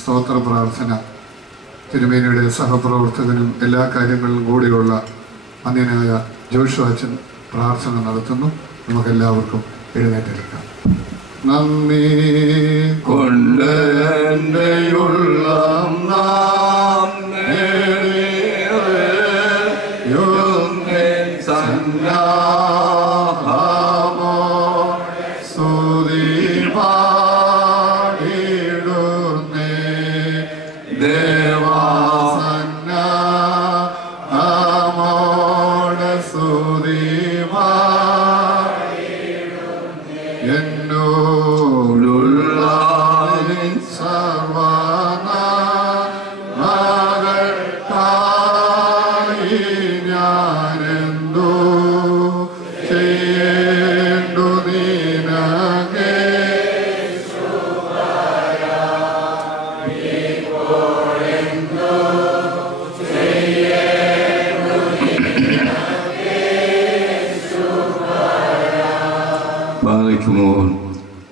സ്തോത്ര പ്രാർത്ഥന തിരുമേനിയുടെ സഹപ്രവർത്തകനും എല്ലാ കാര്യങ്ങളിലും കൂടിയുള്ള അന്യനായ ജോഷു അച്ഛൻ പ്രാർത്ഥന നടത്തുന്നു. നമുക്കെല്ലാവർക്കും എഴുന്നേറ്റെടുക്കാം. നന്ദി കൊണ്ട്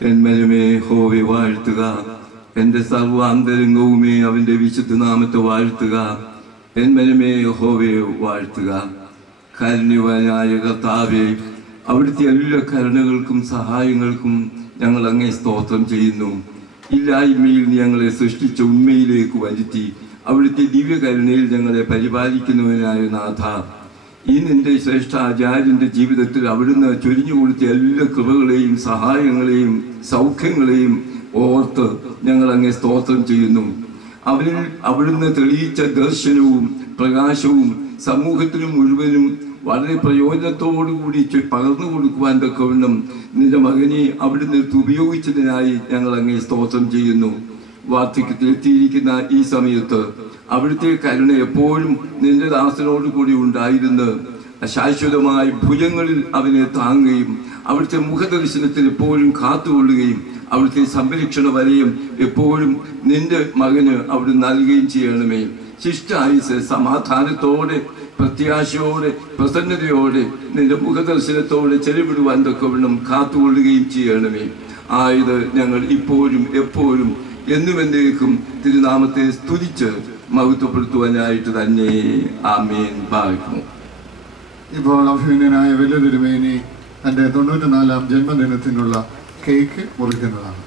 എന്മനുമേ ഹോവെ വാഴ്ത്തുക. എൻ്റെ സർവാന്തരംഗവുമേ അവൻ്റെ വിശുദ്ധ നാമത്തെ വാഴ്ത്തുക. എന്മനുമേ ഹോവെ വാഴ്ത്തുക. കാരുണ്യവാനായ കർത്താവേ, അവിടുത്തെ എല്ലാ കരുണകൾക്കും സഹായങ്ങൾക്കും ഞങ്ങൾ അങ്ങേ സ്തോത്രം ചെയ്യുന്നു. ഇല്ലായ്മയിൽ ഞങ്ങളെ സൃഷ്ടിച്ച ഉണ്മയിലേക്ക് വരുത്തി അവിടുത്തെ ദിവ്യകരുണയിൽ ഞങ്ങളെ പരിപാലിക്കുന്നവനായ നാഥ, ഈ നിന്റെ ശ്രേഷ്ഠ ആചാര്യൻ്റെ ജീവിതത്തിൽ അവിടുന്ന് ചൊരിഞ്ഞു കൊടുത്ത എല്ലാ കൃപകളെയും സഹായങ്ങളെയും സൗഖ്യങ്ങളെയും ഓർത്ത് ഞങ്ങൾ അങ്ങേ സ്തോത്രം ചെയ്യുന്നു. അവരിൽ അവിടുന്ന് തെളിയിച്ച ദർശനവും പ്രകാശവും സമൂഹത്തിനും മുഴുവനും വളരെ പ്രയോജനത്തോടുകൂടി പകർന്നു കൊടുക്കുവാൻ തക്കവണ്ണം നിന്റെ മകനെ അവിടുന്ന് ഉപയോഗിച്ചതിനായി ഞങ്ങൾ അങ്ങേ സ്തോത്രം ചെയ്യുന്നു. വാർദ്ധക്യത്തിലെത്തിയിരിക്കുന്ന ഈ സമയത്ത് അവിടുത്തെ കരുണ എപ്പോഴും നിന്റെ ദാസനോട് കൂടി ഉണ്ടായിരുന്ന് ശാശ്വതമായ ഭുജങ്ങളിൽ അവനെ താങ്ങുകയും അവിടുത്തെ മുഖദർശനത്തിൽ എപ്പോഴും കാത്തുകൊള്ളുകയും അവിടുത്തെ സംരക്ഷണ വലയം എപ്പോഴും നിന്റെ മകന് അവിടെ നൽകുകയും ചെയ്യണമേ. ശിഷ്ടായുസ് സമാധാനത്തോടെ പ്രത്യാശയോടെ പ്രസന്നതയോടെ നിന്റെ മുഖദർശനത്തോടെ ചെലവിടുവാൻ തക്കവണ്ണം കാത്തുകൊള്ളുകയും ചെയ്യണമേ. ആയത് ഞങ്ങൾ ഇപ്പോഴും എപ്പോഴും എന്നുമെന്നേക്കും തിരുനാമത്തെ സ്തുതിച്ച് മഹത്വപ്പെടുത്തുവാനായിട്ട് തന്നെ. ആമേൻ. ഭാവിക്കുന്നു. ഇപ്പോൾ അഭിനന്ദനായ വലിയ തിരുമേനി തൻ്റെ 94-ാം ജന്മദിനത്തിനുള്ള കേക്ക് മുറിക്കുന്നതാണ്.